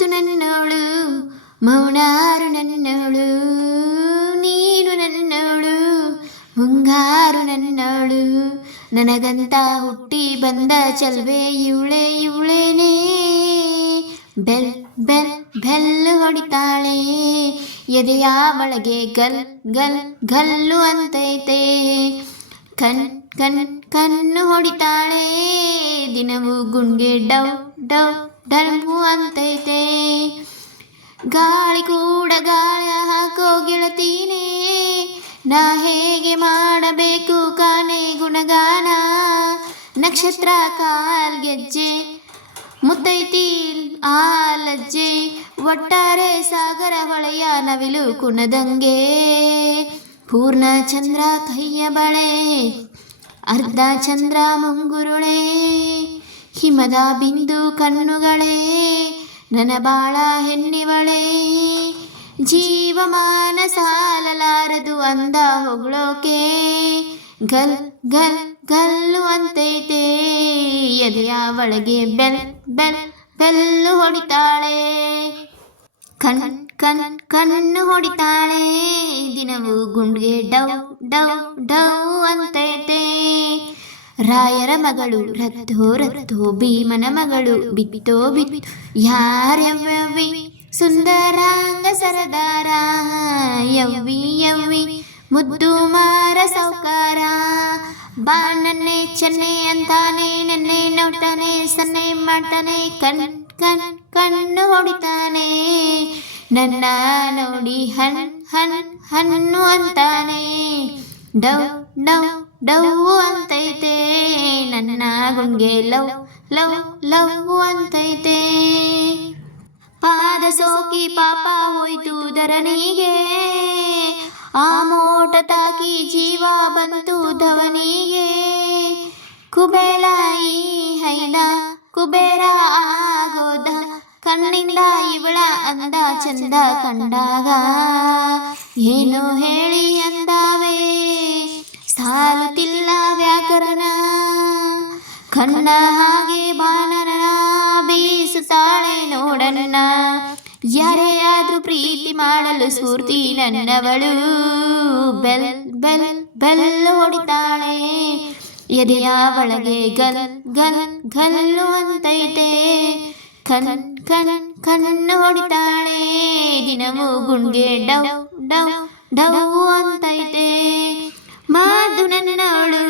ಮಾತು ನನ್ನವಳು, ಮೌನಾರು ನನ್ನವಳು, ನೀನು ನನ್ನವಳು, ಮುಂಗಾರು ನನ್ನವಳು, ನನಗಂತ ಹುಟ್ಟಿ ಬಂದ ಚಲ್ವೆ ಇವಳೆ ಇವಳೇನೇ. ಬೆಲ್ ಬೆಲ್ ಬೆಲ್ಲು ಹೊಡಿತಾಳೆ, ಎದೆಯ ಒಳಗೆ ಗಲ್ ಗಲ್ ಗಲ್ಲು ಅಂತೈತೆ. ಕಣ್ ಕಣ್ ಕಣ್ಣು ಹೊಡಿತಾಳೆ, ದಿನವೂ ಗುಂಡ್ಗೆ ಡವ್ ಡವ್ ಡಲ್ಮು ಅಂತೈತೆ. ಗಾಳಿ ಕೂಡ ಗಾಳಿ ಹಾಕೋ ಗೆಳತೀನೇ, ನಾ ಹೇಗೆ ಮಾಡಬೇಕು ಕಾಣೆ ಗುಣಗಾನ. ನಕ್ಷತ್ರ ಕಾಲ್ಗೆಜ್ಜೆ ಮುತ್ತೈತಿ ಆಲಜ್ಜೆ, ಒಟ್ಟಾರೆ ಸಾಗರ ಹೊಳೆಯ ನವಿಲು ಕುಣದಂಗೆ. ಪೂರ್ಣ ಚಂದ್ರ ಕೈಯ ಬಳೆ, ಅರ್ಧ ಚಂದ್ರ ಮುಂಗುರುಳೆ, ಹಿಮದ ಬಿಂದು ಕಣ್ಣುಗಳೇ, ನನ್ನ ಬಾಳ ಹೆಣ್ಣಿವಳೆ. ಜೀವಮಾನ ಸಾಲಲಾರದು ಅಂದ ಹೊಗಳೋಕೆ, ಗಲ್ ಗಲ್ ಗಲ್ಲು ಅಂತೈತೆ. ಎದೆಯ ಒಳಗೆ ಬೆಲ್ ಬೆಲ್ ಬೆಲ್ಲು ಹೊಡಿತಾಳೆ, ಕಣ್ ಕಣ್ ಕಣ್ಣು ಹೊಡಿತಾಳೆ, ದಿನವೂ ಗುಂಡ್ಗೆ ಡವ್ ಡವ್ ಡವ್ ಅಂತೈತೆ. ರಾಯರ ಮಗಳು ರತ್ತೋ ರತ್ತೋ, ಭೀಮನ ಮಗಳು ಬಿತ್ತೋ ಬಿತ್ತು, ಯಾರ್ಯವ್ವಿ ಸುಂದರಾಂಗ ಸರದಾರ. ಯವ್ವಿ ಯವ್ವಿ ಮುದ್ದು ಮಾರ ಸೌಕಾರ, ಬಾ ನನ್ನೆ ಚೆನ್ನೆ ಅಂತಾನೆ, ನನ್ನೆ ನೋಡ್ತಾನೆ, ಸನ್ನೆ ಮಾಡ್ತಾನೆ, ಕಣ್ ಕಣ್ ಕಣ್ಣು ಹೊಡಿತಾನೆ. ನನ್ನ ನೋಡಿ ಹಣ್ ಹಣ್ ಹಣ್ಣು ಅಂತಾನೆ, ಡವ್ ಡವ್ ಡವ್ ಅಂತೈತೆ. ನನ್ನ ಗುಂಗೆ ಲವ್ ಲವ್ ಲವ್ ಅಂತೈತೆ. ಪಾದ ಸೋಕಿ ಪಾಪ ಹೋಯ್ತು ಧರಣಿಗೆ, ಆ ಮೋಟ ತಾಕಿ ಜೀವ ಬಂತು ಧವನಿಗೆ. ಕುಬೇರ ಈ ಹೈದ ಕುಬೇರ ಆಗೋದ, ಕಣ್ಣಿಂದ ಇವಳ ಅಂದ ಚಂದ ಕಂಡಾಗ. ಏನು ಹೇಳಿ ಅಂದಾವೆ ಸಾಲುತ್ತಿಲ್ಲ ವ್ಯಾಕರಣ, ಕಣ್ಣ ಹಾಗೆ ಬಾನರನ ಬೀಸುತ್ತಾಳೆ ನೋಡನ್ನ. ಯಾರೇ ಆದ್ರೂ ಪ್ರೀತಿ ಮಾಡಲು ಸ್ಫೂರ್ತಿ ನನ್ನವಳು, ಬೆಲ್ ಬೆಲ್ ಬೆಲ್ಲು ಹೊಡಿತಾಳೆ, ಎದೆಯ ಒಳಗೆ ಗಲ್ ಗಲ್ ಗಲ್ಲು ಅಂತೈತೆ. ಕಣ್ ಕಣ್ ಕಣ್ಣು ಹೊಡಿತಾಳೆ, ದಿನವೂ ಗುಂಡ್ಗೆ ಡವ್ ಡವ್ ಡವ್ ಅಂತೈತೆ. ಮಾತು ನನ್ನವಳು,